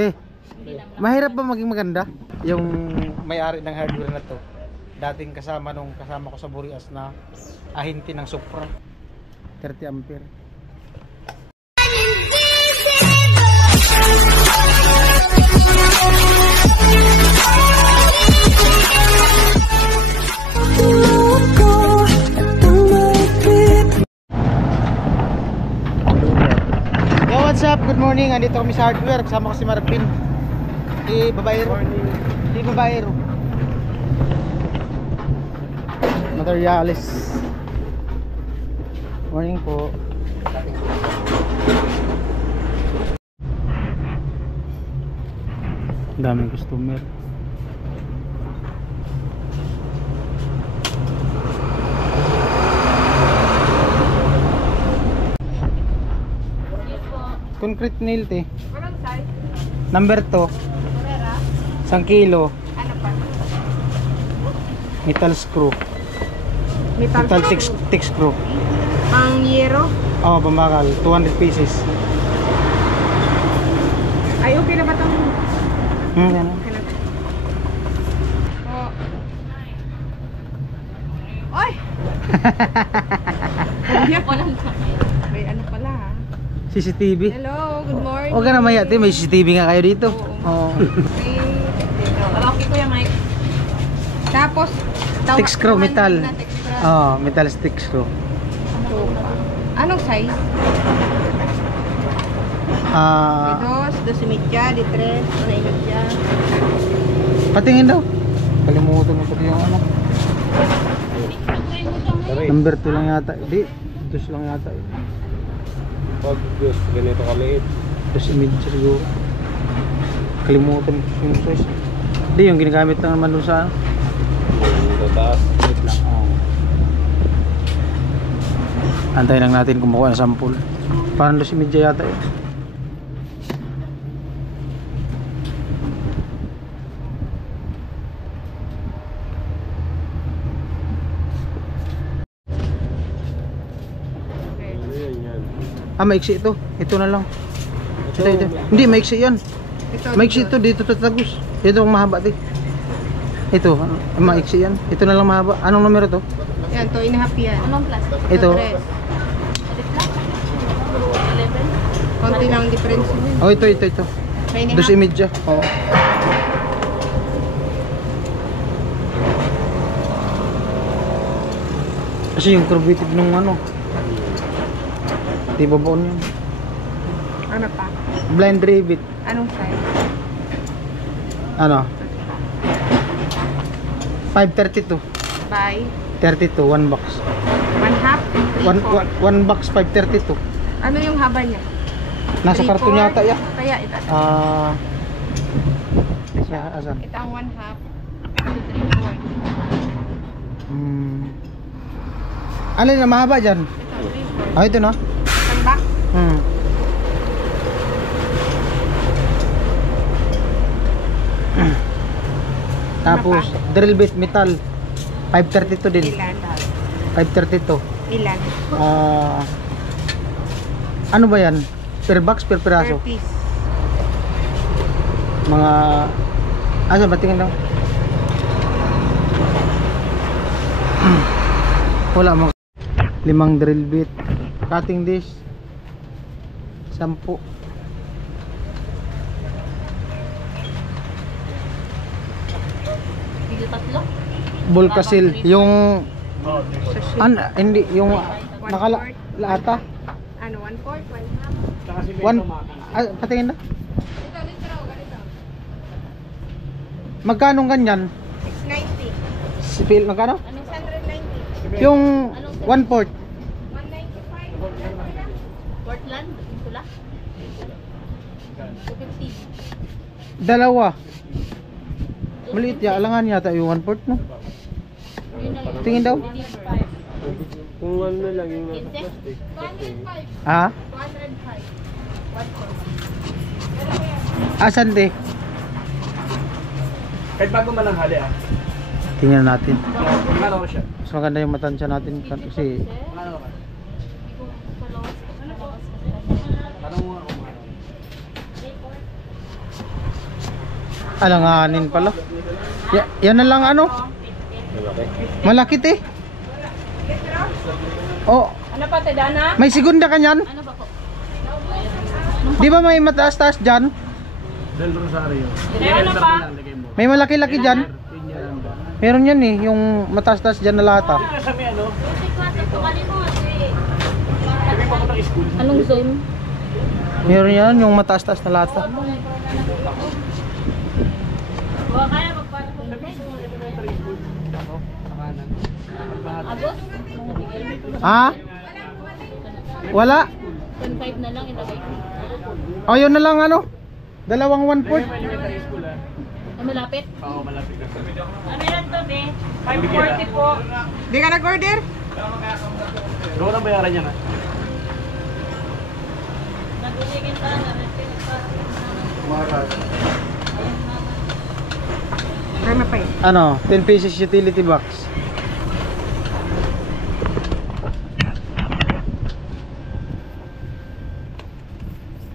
Te, mahirap ba maging maganda? Yung may-ari ng hardware na to, dating kasama ko sa Burias na ahinti ng Supra, 30 ampere. What's up? Good morning. Andito kami sa hardware. Kasama ko si Marvin. Babaero. Babaero. Materialis. Morning po. Daming customer. Concrete nail te. Anong size? Number 2. 1 kilo. Ano pa? Metal screw. Metal thick screw. Pang yero? Oh, pambakal. 200 pieces. Ay, okay na ba itong? Yan. Okay na. Oh. Oy! May ano pala ha? CCTV. Hello, good morning. Huwag ka na maya, te. May CCTV nga kayo dito. Oo. Malaki ko yung mic. Tapos, Stick screw, metal. Oh, metal stick screw. Anong size? Dos media, di tres, una y media. Patingin daw. Kalimutan mo pati yung ano. Number 2 lang yata. Di, 2 lang yata. Pag ganito kaliit. Dos image siguro. Kalimutan ko yung size. Hindi, yung ginagamit lang naman doon sa ano. Yung taas. Wait lang. Antayin lang natin kumukuha ng sample. Parang dos image yata yun. Maiksi ito. Ito na lang. Ito. Hindi, maiksi yan. Maiksi ito. Dito tatagos. Ito ang mahaba. Ito. Maiksi yan. Ito na lang mahaba. Anong numero to? Yan, 2.5 yan. Anong plastic? Ito. Konti lang ang difference niya. Oh, ito. Dos image. Oh. Kasi yung curvative nung ano. Di babaon yun. Ano pa? Blind rivet. Anong size? Ano? 532. By? 32, 1 box. 1/2? 1 box 532. Ano yung haba niya? Nasa karton yata yan. Kaya ito. Asan? Ito ang 1/2. 3/4. Alin na mahaba dyan? Ito, 3/4. Oh, ito na. Isang box? Tapos drill bit metal 532 din. Ilan? 532. Ilan? Ano ba yan? Per box, per piraso? Per piece. Mga asa ba tingin daw? Wala mo. 5 drill bit. Cutting dish 10. Volcasil yung hindi yung nakalata. Ano 1/4? 1/2? Patingin na. Ganito. Magkano ganyan? 690. Spill magkano? 690. Yung 1/4. 195. Portland, Pula. 250. Dalawa. Maliit ya, alangan yata yung 1/4 no? Tingin daw. Kung ano na lang yung nasa plastic. 205. Ha? 205. 1/4. Asan de? Kahit bago man ang hali Tingnan natin. Magkano siya? Mas maganda yung matansya natin kasi Magkano ka? Tanong mo ako. Alanganin pala. Yan na lang ano. Malaki te. Oh, Ano pa, Tedana? may segunda ka niyan? Ano ba po? Di ba may mataas-taas dyan? Del Rosario. Ano pa? May malaki-laki dyan? Meron yan eh, yung mataas-taas dyan na lata. Anong zone? Meron yan, yung mataas-taas na lata. Ah? Wala? 1.5 na lang ilagay ko. O yun na lang ano? Dalawang 1/4. Ah, malapit? Oo, malapit na. Ano yan to, be? 540 po. Di ka nag-order? Doon ang bayaran niya na. Naguligin pa, na-refill pa. Rama pa eh. Ano? 10 pieces utility box.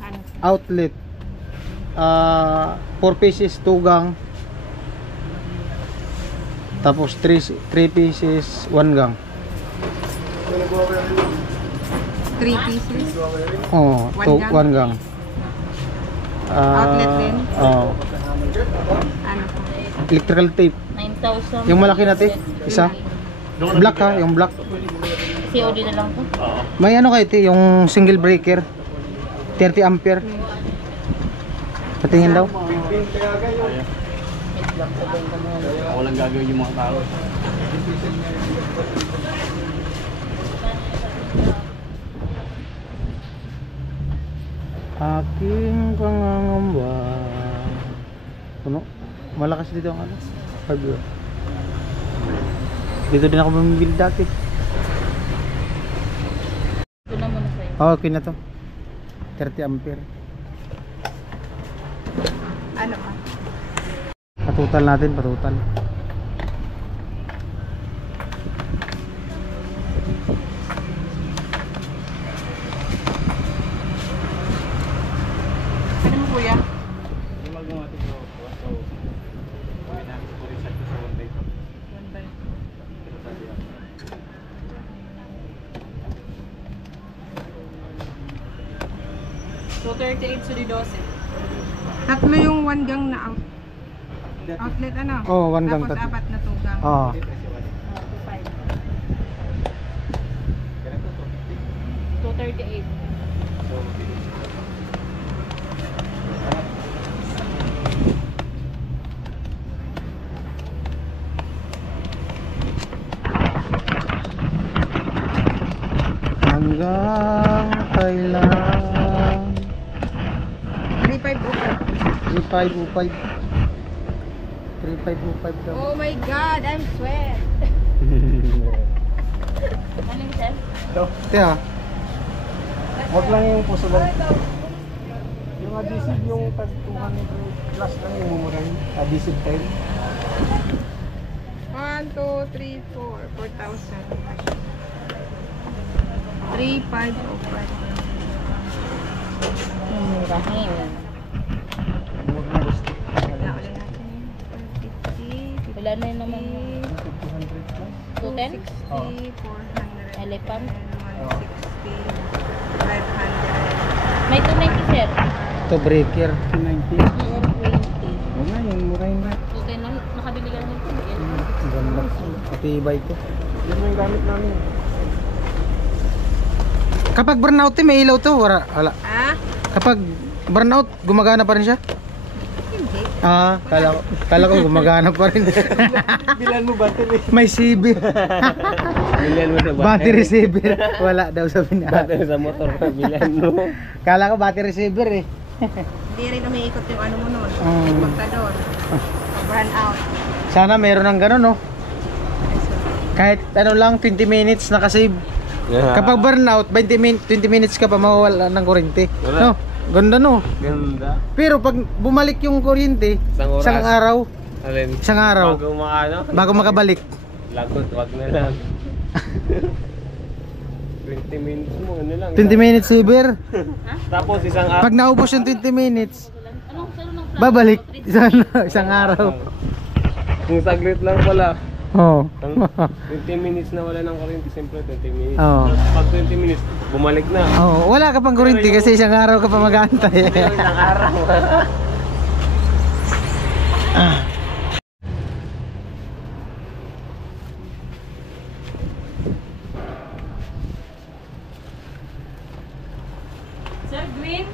Ano? Outlet. 4 pieces tugang. Tapos 3 pieces 1 gang. 3 pieces. Oh, One gang? 1 gang. Outlet din? Oh, Ano po? electrical tape. 9,000. Yung malaki natin, isa. Black ha, yung black. COD na lang to. Oo. May ano kayo ito, yung single breaker. 30 ampere. Patingin daw. Ako lang gagawin yung mga tao. Aking pangangamba. Puno. Malakas dito ang ano. Hardware. Dito din ako bumibili dati. Ito na muna sa'yo. Okay na to. 30 ampere. Ano pa? Patutal natin, patutal. Ano mo kuya? Yung mag-umating ko. So, uwi na. Uwi sa one day ko. So 38 sa 12. Tatlo yung 1 gang na outlet ano? Oh, 1 gang Tapos tatlo. 4 na 2 gang. Oh. 238. Hanggang kailan? 3505. 3505 daw. Oh my god, I'm sweat. Ano yung sir? Ate ah. Huwag lang yung puso lang. Yung adhesive yung tag 200 plus lang yung mumurahin. Adhesive tail. 1, 2, 3, 4. 4,000. 3505. Murahin. Huwag na gusto. Wala ulit natin. 150. Wala na yun naman. 200 plus. 210? 60, 400. Elephant? 160. 500. May 290 sir. Ito breaker. 290. 220. Huwag na yung murahin na. 210 lang. Nakabili ka naman ito. Ang ganda. Matibay ko. Yan yung gamit namin. Kapag burnout may ilaw to. Wala. Ah? Kapag burnout, gumagana pa rin siya? Hindi. Ah, kala ko gumagana pa rin. Bilan mo battery. May CB. Bilan mo sa Battery receiver. Wala daw sabi niya. Battery sa motor. Bilan mo. Kala ko battery receiver eh. Hindi rin umiikot yung ano mo nun. Mm. Magtador. Run out. Sana meron ng gano'n no. Kahit ano lang 20 minutes nakasave. Kapag burnout 20 minutes ka pa mawawala ng kuryente. Wala. No? Ganda no. Ganda. Pero pag bumalik yung kuryente, Isang oras. isang araw, Alin? isang araw Bago maano? bago makabalik. Lagot, wag na lang. 20 minutes mo, ano lang. 20 minutes saver. Tapos isang araw. Pag naubos yung 20 minutes, Anong salo ng Babalik isang araw. Kung saglit lang pala. Oo. 20 minutes na wala ng kuryente, siyempre 20 minutes. Oo. Pag 20 minutes, bumalik na. Oh, wala ka pang kuryente kasi isang araw ka pa mag-aantay. Isang araw. Sir, green?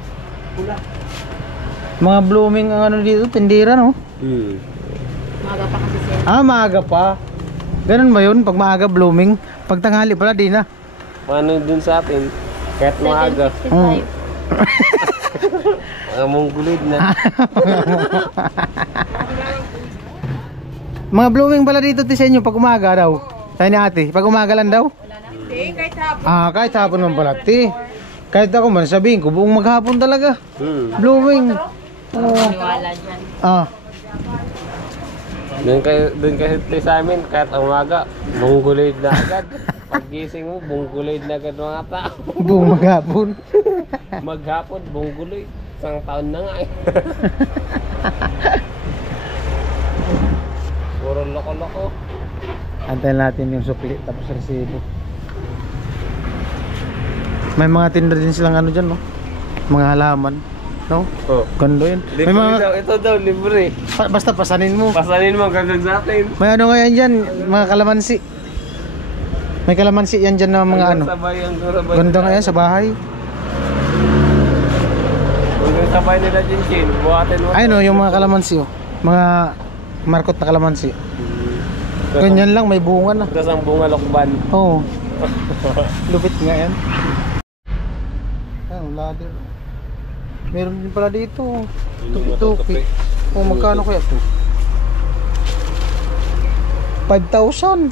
Mga blooming ang ano dito, tindira no? Maaga pa kasi sir. Ah, maaga pa. Ganun ba yun? Pag maaga blooming, pag tanghali pala di na. Paano dun sa atin? Kahit maaga. 7:55. Mga mongguloid na. Mga blooming pala dito sa inyo pag umaga daw. Tayo ni ate, pag umaga lang daw? Hindi, kahit hapon. Ah, kahit hapon man pala ate. Kahit ako man sabihin ko, buong maghapon talaga. Blooming. Oh. Maniwala dyan. Ah, Doon kasi sa amin, kahit umaga, mongguloid na agad. Paggising mo, mongguloid na agad mga tao. buong maghapon. Maghapon, mongguloid. Isang taon na nga eh. Puro loko-loko. Antayin natin yung sukli tapos resibo. May mga tinda din silang ano dyan no? Mga halaman. No? Oh. Ganda yun. May Libre mga, daw, ito daw, libre. basta pasanin mo. Pasanin mo, ganun sa atin. May ano ngayon dyan, mga kalamansi. May kalamansi yan dyan na mga ano. Sabay, hanggang sabay. Ganda nga yan sa bahay. Hanggang sabay nila Jinchin, buhatin mo. Ay no, yung mga kalamansi oh. Mga markot na kalamansi. Ganyan lang, may bunga na. Tapos ang bunga lokban. Oo. Lupit nga yan. Ayun, ladder. Meron din pala dito. Tuki-tuki. Oh, magkano kaya to? 5,000.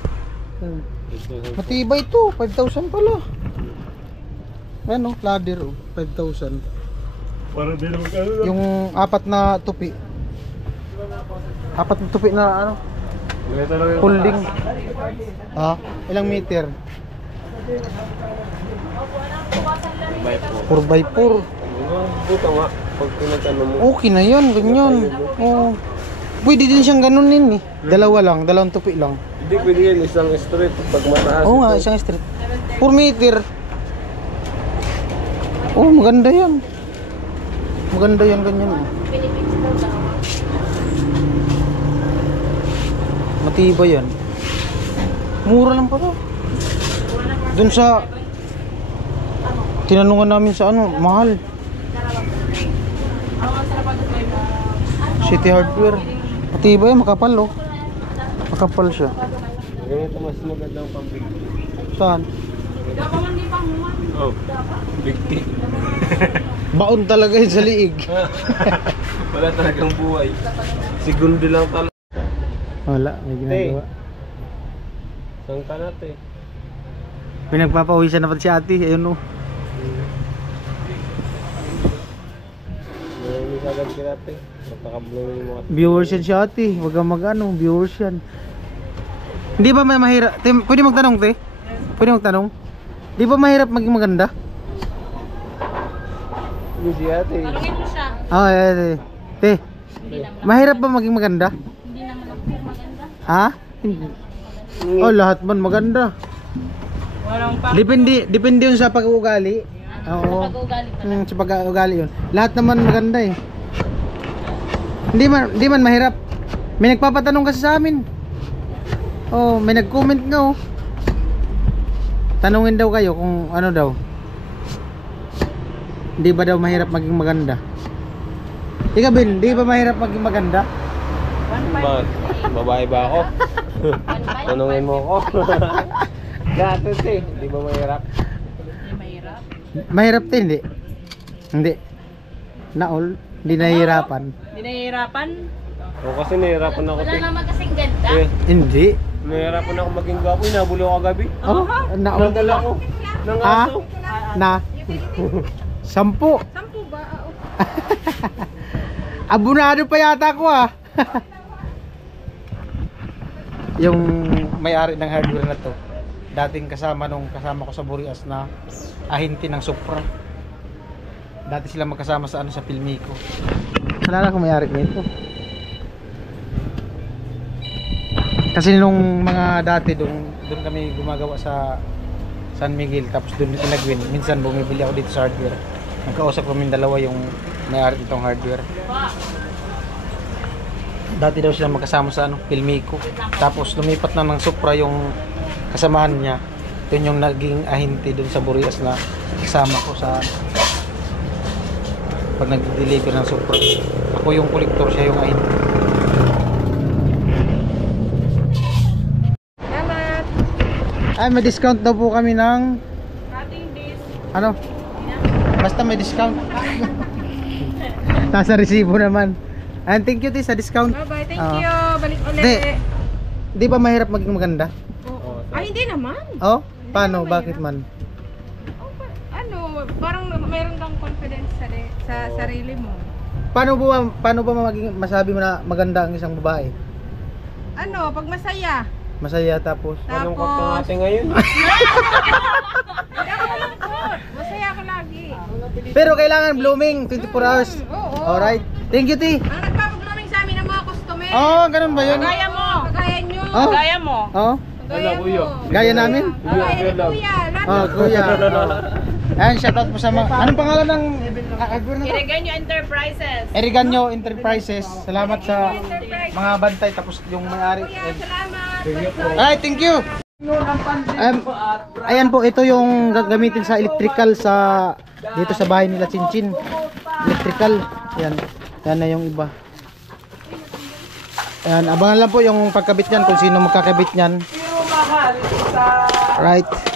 Matibay to, 5,000 pala. Ano, ladder oh, 5,000. Para din magkano. Yung apat na tupi. Apat na tupi na ano? Holding. Ah, ilang meter? 4x4. Buta nga, pag pinagano mo. Okay na yun, ganyan. Oh. Pwede din siyang ganun din eh. Dalawa lang, dalawang tupi lang. Hindi pwede yan, isang straight pag mataas. Oo nga, isang street. 4 meter. Oh, maganda yan. Maganda yan, ganyan. Oh. Philippines daw daw. Matibay yan. Mura lang pala. Doon sa tinanungan namin sa ano, mahal. City Hardware. Matibay, makapal oh. Makapal siya. Ganito mas magandang pambig. Saan? Oh, big T. Baon talaga yun sa liig. Wala talagang buhay. Segundo lang talaga. Wala, may ginagawa. Saan ka natin? Pinagpapawisan na pati si ate, ayun oh. May sagad ka natin. Napaka-blooming mo. Viewers yan si ate, wag kang mag-ano, viewers yan. Hindi ba may mahirap? Pwede magtanong te? Pwede magtanong? Di ba mahirap maging maganda? Hindi si ate. Tanungin mo siya. Ah, te. Mahirap ba maging maganda? Hindi naman ako maganda. Ha? Hindi. Oh, lahat man maganda. Walang pa. Depende yun sa pag-uugali. Oo. Pag-ugali pa. Sa pag-uugali yun. Lahat naman maganda eh. Hindi man mahirap. May nagpapatanong kasi sa amin. Oh, may nag-comment nga oh. Tanungin daw kayo kung ano daw. Hindi ba daw mahirap maging maganda? Ikaw Bin, di ba mahirap maging maganda? Ba, babae ba ako? Tanungin mo ako. Gatot eh, di ba mahirap? Hindi mahirap. Mahirap din, hindi. Hindi. Naol, hindi nahihirapan. Hindi nahihirapan. O kasi nahihirapan ako Wala eh. naman kasing ganda. Hindi. Nahihirapan ako maging gwapo, inabulo ako kagabi. Oh, naol. Nadala ko ng Ah, aso. na. 10. 10 ba? Abunado pa yata ako ah. Yung may-ari ng hardware na to, dating kasama ko sa Burias na ahinti ng Supra. Dati sila magkasama sa ano sa Pilmico. Wala na may-ari nito. Kasi nung mga dati doon kami gumagawa sa San Miguel, tapos doon pinagwin. Minsan bumibili ako dito sa hardware. Nagkausap kami dalawa yung may-ari nitong hardware. Dati daw sila magkasama sa Pilmico. Tapos lumipat na ng Supra yung kasamahan niya. Yun yung naging ahente doon sa Burias na kasama ko sa pag nag-deliver ng Supra. Ako yung kolektor, siya yung ahente. Salamat. Ay, may discount daw po kami ng Ating this. ano? Basta may discount. Nasa resibo naman. And thank you Tis sa discount. Bye-bye. Thank Oo. you. Balik ulit. Di ba mahirap maging maganda? Oo. Ay, hindi naman. Oh? Paano? Bakit man? Ano, parang mayroon kang confidence sa sarili mo. Paano ba maging masabi mo na maganda ang isang babae? Ano, pag masaya. Masaya tapos Malungkot na Tapos, natin ngayon. hindi ako malungkot. Masaya ako lagi. pero kailangan blooming 24 hours. Oo. Alright. Thank you Ti. Ang nagpapaglaming sa amin ng mga customer. Oh, ganun ba yun? Kagaya mo. Kagaya nyo. Oh? Kagaya mo. Oh? Kagaya mo. kuya. Gaya namin? Kagaya ni kuya. Oh, kuya. Oh. Ayan, shoutout po sa mga... Anong pangalan ng hardware na to? Iriganyo Enterprises. Eriganyo Enterprises. Salamat sa mga bantay tapos yung may-ari. Kuya, salamat. Ay, thank you. Ayan po, ito yung gagamitin sa electrical sa dito sa bahay nila Chinchin. Electrical. Yan. Yan na yung iba. Ayan, abangan lang po yung pagkabit niyan kung sino magkakabit niyan. Right.